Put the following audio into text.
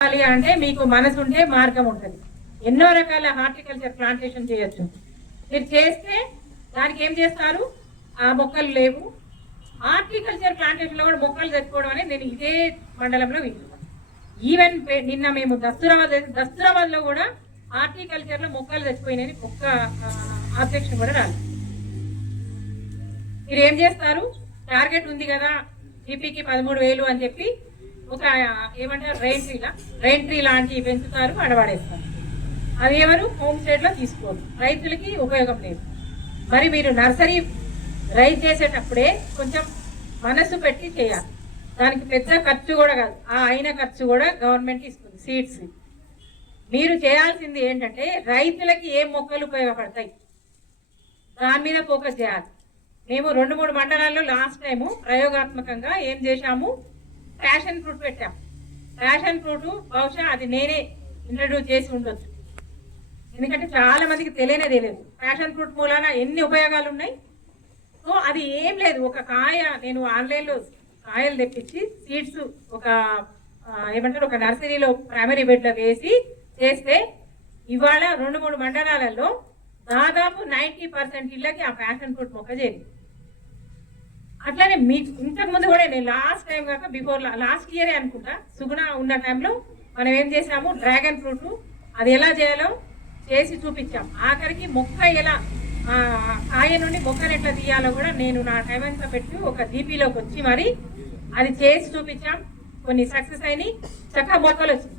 అంటే మీకు మనసు ఉంటే మార్గం ఉంటుంది. ఎన్నో రకాల హార్టికల్చర్ ప్లాంటేషన్ చేయొచ్చు. మీరు చేస్తే దానికి ఏం చేస్తారు? ఆ మొక్కలు లేవు. హార్టికల్చర్ ప్లాంటేషన్లో కూడా మొక్కలు తెచ్చుకోవడం అనేది నేను ఇదే మండలంలో వింటున్నాను. ఈవెన్ నిన్న మేము దస్తురాబాద్ దస్తురాబాద్లో కూడా హార్టికల్చర్లో మొక్కలు చచ్చిపోయినాయని ఒక్క ఆబ్జెక్షన్ కూడా రాలేదు. మీరు ఏం చేస్తారు? టార్గెట్ ఉంది కదా జీపీకి పదమూడు వేలు అని చెప్పి ఒక ఏమంటారు రెయిన్ ట్రీలా రెయిన్ ట్రీ లాంటివి పెంచుతారు అడవాడేస్తారు అది ఎవరు? హోమ్ స్టేట్లో తీసుకోరు. రైతులకి ఉపయోగం లేదు. మరి మీరు నర్సరీ రైస్ చేసేటప్పుడే కొంచెం మనసు పెట్టి చేయాలి. దానికి పెద్ద ఖర్చు కూడా కాదు. ఆ అయిన ఖర్చు కూడా గవర్నమెంట్ ఇస్తుంది సీడ్స్ మీరు చేయాల్సింది ఏంటంటే రైతులకి ఏ మొక్కలు ఉపయోగపడతాయి? దాని మీద ఫోకస్ చేయాలి. మేము రెండు మూడు మండలాల్లో లాస్ట్ టైము ప్రయోగాత్మకంగా ఏం చేశాము? ప్యాషన్ ఫ్రూట్ పెట్టాం. ప్యాషన్ ఫ్రూట్ బహుశా అది నేనే ఇంట్రడ్యూస్ చేసి ఉండొచ్చు. ఎందుకంటే చాలా మందికి తెలియనే తెలియదు ప్యాషన్ ఫ్రూట్ మూలాన ఎన్ని ఉపయోగాలు ఉన్నాయి? సో అది ఏం లేదు. ఒక కాయ నేను ఆన్లైన్లో కాయలు తెప్పించి సీడ్స్ ఒక ఏమంటారు ఒక నర్సరీలో ప్రైమరీ బెడ్లో వేసి చేస్తే ఇవాళ రెండు మూడు మండలాలలో దాదాపు నైంటీ పర్సెంట్ ఇళ్ళకి ఆ ప్యాషన్ ఫ్రూట్ మొక్క చేరింది అట్లానే మీ ఇంతకు ముందు కూడా నేను లాస్ట్ టైం కాక బిఫోర్ లాస్ట్ ఇయరే అనుకుంటా సుగుణ ఉన్న టైంలో మనం ఏం చేసాము డ్రాగన్ ఫ్రూట్ అది ఎలా చేయాలో చేసి చూపించాం. ఆఖరికి మొక్క ఎలా కాయ నుండి మొక్కను ఎట్లా తీయాలో కూడా నేను నా టైం అంతా పెట్టి ఒక దీపీలోకి వచ్చి మరి అది చేసి చూపించాం. కొన్ని సక్సెస్ అయినాయి. చక్కగా మొక్కలు వచ్చింది